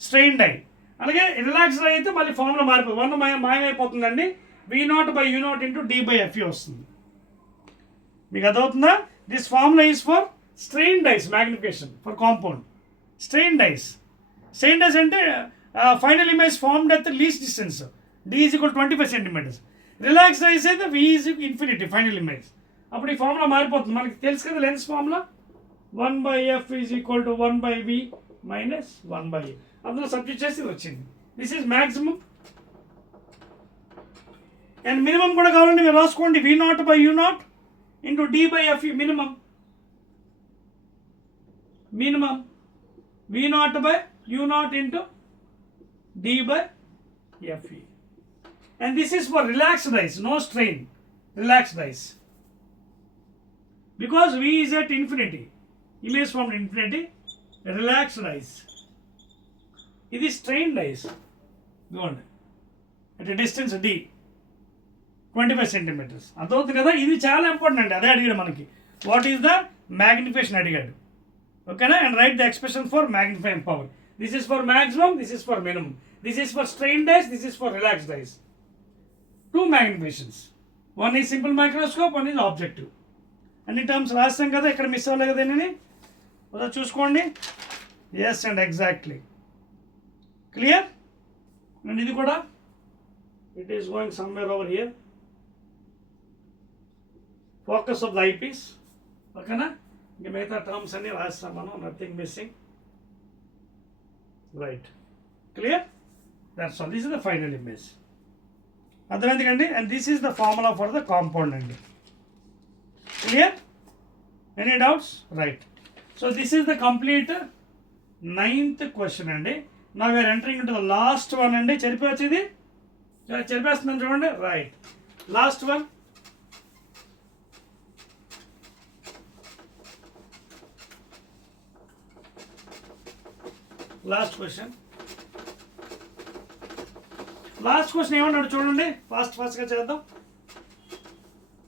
Strained eye. అలాగే రిలాక్స్డ్ eye అయితే మళ్ళీ ఫార్ములా మారిపోతుంది, 1 మాయమైపోతుందండి. V0 by U0 into D by FE వస్తుంది. మీకు అదవుతుందా? This formula is for strained eyes magnification for compound. Strained eyes. Strained eyes అంటే final image formed at the least distance, D is equal to 25 centimeters. Relax eyes అయితే V is infinity final image. అప్పుడు ఈ formula మారిపోతుంది. మనకి తెలుసు కదా lens formula, 1 by F is equal to 1 by V minus 1 by A. అందులో సబ్జెక్ట్ చేసి ఇది వచ్చింది. This is maximum. And minimum కూడా కావాలంటే మీరు రాసుకోండి, V0 by U0 into D by FE. Minimum V0 by U0 into D by FE. And this is for relaxed eyes, no strain, relaxed eyes. Because V is at infinity, image from infinity, relaxed eyes. It is strained eyes. Go on. At a distance D, 25 centimeters. అదవుతుంది కదా, ఇది చాలా ఇంపార్టెంట్ అండి. అదే అడిగాడు మనకి, what is the magnification అడిగాడు. ఓకేనా? And right the expression for magnifying power. This is for maximum, this is for minimum, this is for strained eyes, this is for relaxed eyes. Two magnifications. One is simple microscope, one is objective. అన్ని terms రాస్తాం కదా, ఇక్కడ miss అవ్వలేదు కదా నేను. ఒకసారి చూసుకోండి. Yes and exactly clear. And ఇది కూడా It is going somewhere over here. Focus of the eyepiece. Okay na? ఇంక మిగతా టర్మ్స్ అన్ని రాస్తాం మనం, nothing missing. Right, clear? That's all. This is the final image. అర్థమైందండి? And this is the formula for the compound అండి. Clear? Any doubts? Right. So this is the complete 9th question అండి. Now we're entering into the last one అండి. చెరిపోవచ్చు, ఇది చెరిపేస్తున్నాను చూడండి. Right, last one. Last question ఏమన్నాడు చూడండి. ఫాస్ట్గా చేద్దాం.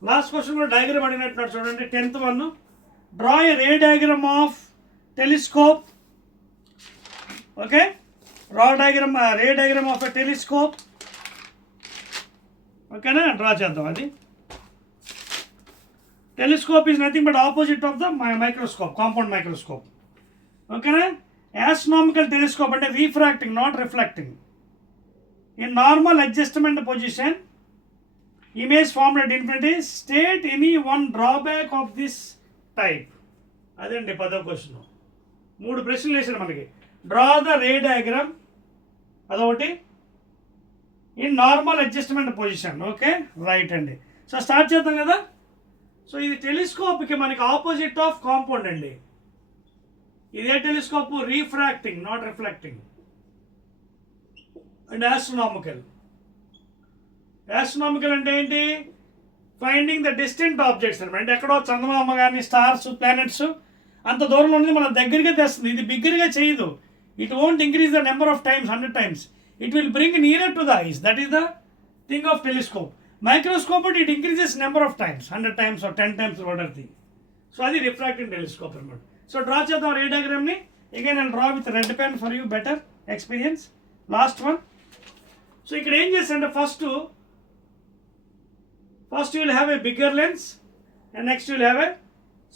లాస్ట్ క్వశ్చన్ కూడా డయాగ్రామ్ అడిగినట్టున్నాడు చూడండి. 10th one. Draw a ray diagram of telescope. Okay, ray diagram of ఎ టెలిస్కోప్. ఓకేనా? డ్రా చేద్దాం. అది telescope is nothing but opposite of the microscope, compound microscope. ఓకేనా? Astronomical telescope అంటే refracting, not reflecting. In normal adjustment position, image formed at infinity. State any one drawback of this type. అదండి 10వ క్వశ్చన్. 3 ప్రశ్నలు వేసారు మనకి. డ్రా ద రే డయాగ్రామ్ అదొకటి, in normal adjustment position. Okay, right అండి. So start చేద్దాం కదా. సో ఇది టెలిస్కోప్కి మనకి ఆపోజిట్ ఆఫ్ కాంపౌండ్ అండి. ఇదే telescope refracting, not reflecting. And astronomical అంటే ఏంటి? ఫైండింగ్ ద డిస్టెంట్ ఆబ్జెక్ట్స్ అనమాట. అంటే ఎక్కడో చందమామ కానీ స్టార్స్, ప్లానెట్స్ అంత దూరంలో ఉన్నది మన దగ్గరగా తెస్తుంది. ఇది బిగ్గరగా చేయదు. It won't increase the number of times 100 times. It will bring near to the eyes. That is the thing of telescope. Microscope it increases number of times, 100 times or 10 times whatever thing. So అది refracting telescope అనమాట. So draw చేద్దాం ray డయాగ్రామ్ని. Again and draw with red pen for you better experience. Last one. So ఇక్కడ ఏం చేస్తారంటే first you will have a bigger lens, and next you will have a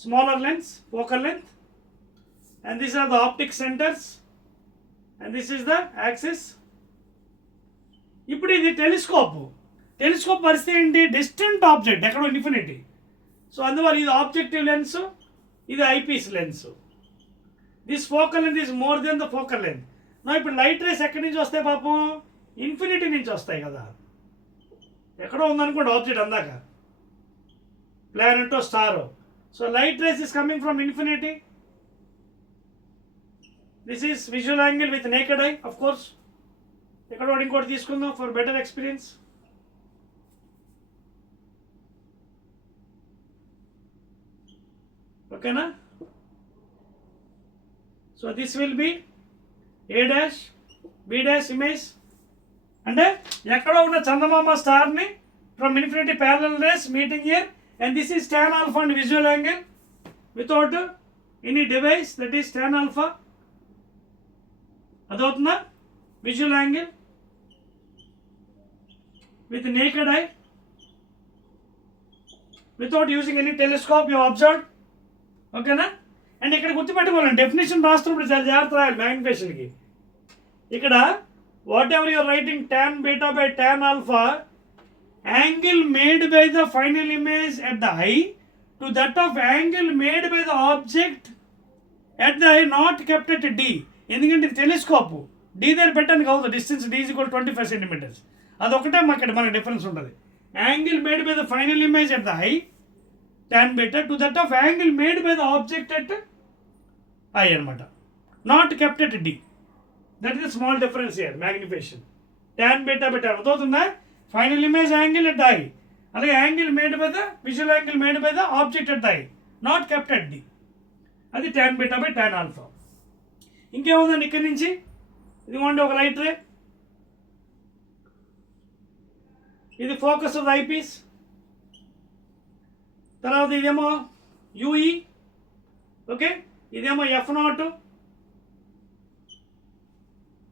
smaller lens, focal length, and these are the optic centers, and this is the axis. ఇప్పుడు ఇది టెలిస్కోప్ పరిస్థితి ఏంటి? Distant object, ఎక్కడో infinity. So అందువల్ల ఇది objective lens, ఇది eyepiece lens. This focal length is more than the focal length. నా ఇప్పుడు లైట్ రేస్ ఎక్కడి నుంచి వస్తాయి పాపం? ఇన్ఫినిటీ నుంచి వస్తాయి కదా. ఎక్కడో ఉందనుకోండి ఆబ్జెక్ట్ అందాక, ప్లానెట్ స్టారో. So light rays is coming from infinity. This is visual angle with naked eye. Of course ఎక్కడో ఇంకోటి తీసుకుందాం ఫర్ బెటర్ ఎక్స్పీరియన్స్. ఓకేనా? So this will be A dash, B dash image. అంటే ఎక్కడో ఉన్న చందమామ స్టార్ని from infinity parallel rays meeting here, and this is tan alpha and visual angle without any device, that is tan alpha. అదవుతుందా? Visual angle with naked eye without using any telescope you have observed. ఓకేనా? And ఇక్కడ గుర్తుపెట్టుకోవాలండి, definition రాస్తున్నప్పుడు చాలా జాగ్రత్త రాయాలి మ్యాగ్నిఫికేషన్కి. ఇక్కడ whatever you're writing tan beta by tan alpha, angle made by the final image at the eye to that of angle made by the object at the eye not kept at D. ఎందుకంటే ఇది telescope, D దగ్గర పెట్టడానికి కాదు, distance D is equal to 25 centimeters. అదొకటే మనకి డిఫరెన్స్ ఉంటుంది. Angle made by the final image at the eye tan beta to that of angle made by the object at eye అనమాట, not kept at D. That is a small difference here, magnification. Tan beta by tan అర్థమవుతుందా? Final image angle at the eye, అలాగే angle made by the visual angle made by the object at the eye, not kept at D. అది tan beta by tan alpha. ఇంకేముందండి ఇక్కడి నుంచి? ఇదిగోండి ఒక light ray, ఇది focus of the eyepiece. తర్వాత ఇదేమో యూఈ, ఓకే, ఇదేమో F0,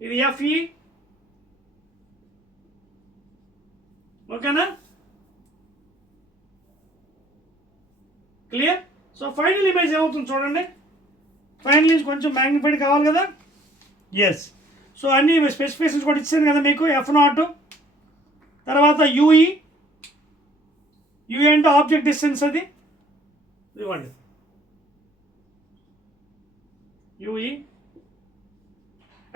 ఇది FE, ఓకేనా? క్లియర్? సో ఫైనల్ ఇమేజ్ ఏమవుతుంది చూడండి. ఫైనల్ ఇమేజ్ కొంచెం మ్యాగ్నిఫైడ్ కావాలి కదా. ఎస్, సో అన్ని స్పెసిఫికేషన్స్ కూడా ఇచ్చాను కదా మీకు. F0, తర్వాత యూఈ అంటే ఆబ్జెక్ట్ డిస్టెన్స్, అది ఇవ్వండి యూఈ.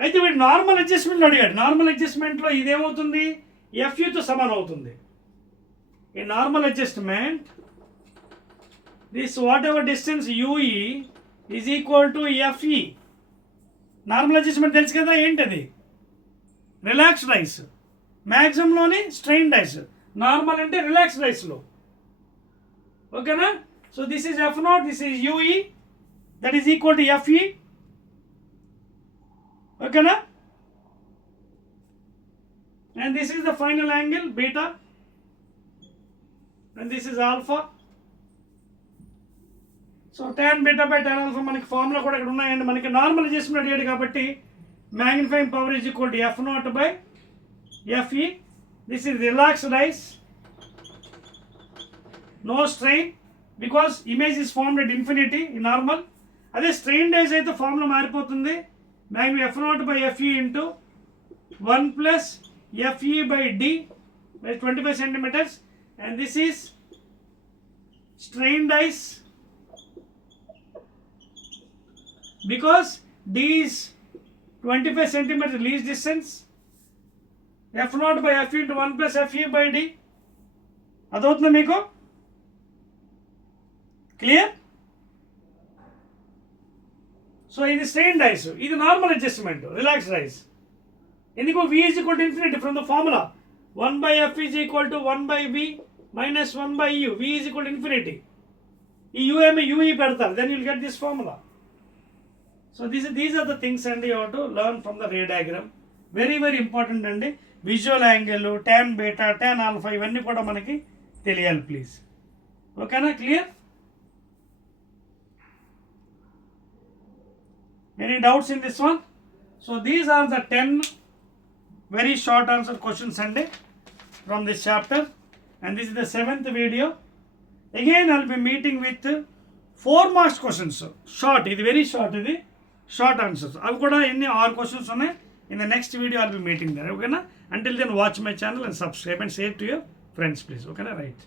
అయితే వీడు నార్మల్ అడ్జస్ట్మెంట్ అడిగాడు. నార్మల్ అడ్జస్ట్మెంట్లో ఇదేమవుతుంది, ఎఫ్యూతో సమానం అవుతుంది. ఈ normal adjustment this whatever distance UE is equal to FE. Normal adjustment తెలుసు కదా, ఏంటది, రిలాక్స్డ్ ఐస్. మ్యాక్సిమంలోని స్ట్రెయిన్డ్ ఐస్, నార్మల్ అంటే రిలాక్స్డ్ ఐస్లో. ఓకేనా? So this is F nought, this is UE, that is equal to FE. ఓకేనా? And this is the final angle beta, and this is alpha. So tan beta by tan alpha మనకి formula కూడా ఇక్కడ ఉన్నాయండి. మనకి normal adjustment అడిగాడు కాబట్టి magnifying power is equal to F nought by FE. This is relaxed eyes, no strain, because image is formed at infinity in normal. అదే strained eyes అయితే formula మారిపోతుంది. మ్యాగ్ని F nought by FE into 1 plus FE by D by 25 centimeters, and this is strained ice because D is 25 centimeters least distance. F naught by F into 1 plus FE by D. అదవుతుందా మీకు? Clear? So ఇది strained ice, ఇది normal adjustment, relaxed ice. ఎందుకు v is equal to infinity from the formula 1 by f is equal to 1 by v minus 1 by u. v is equal to infinity. ఈ u ఏమో ue పెడతారు, then you will get this formula. So these are the things and you have to learn from the ray diagram. Very very important అండి. Visual angle, tan beta, tan alpha ఇవన్నీ కూడా మనకి తెలియాలి ప్లీజ్. ఓకేనా? Clear? Any doubts in this one? So these are the 10 very short answer questions and from this chapter, and this is the 7th video. Again I'll be meeting with 4 marks questions, short, ఇది very short, ఇది short answers. అవి కూడా ఎన్ని 6 questions ఉన్నాయి. In the next video I'll be meeting there. Okay na? Until then watch my channel and subscribe and share to your friends please. Okay na? Right.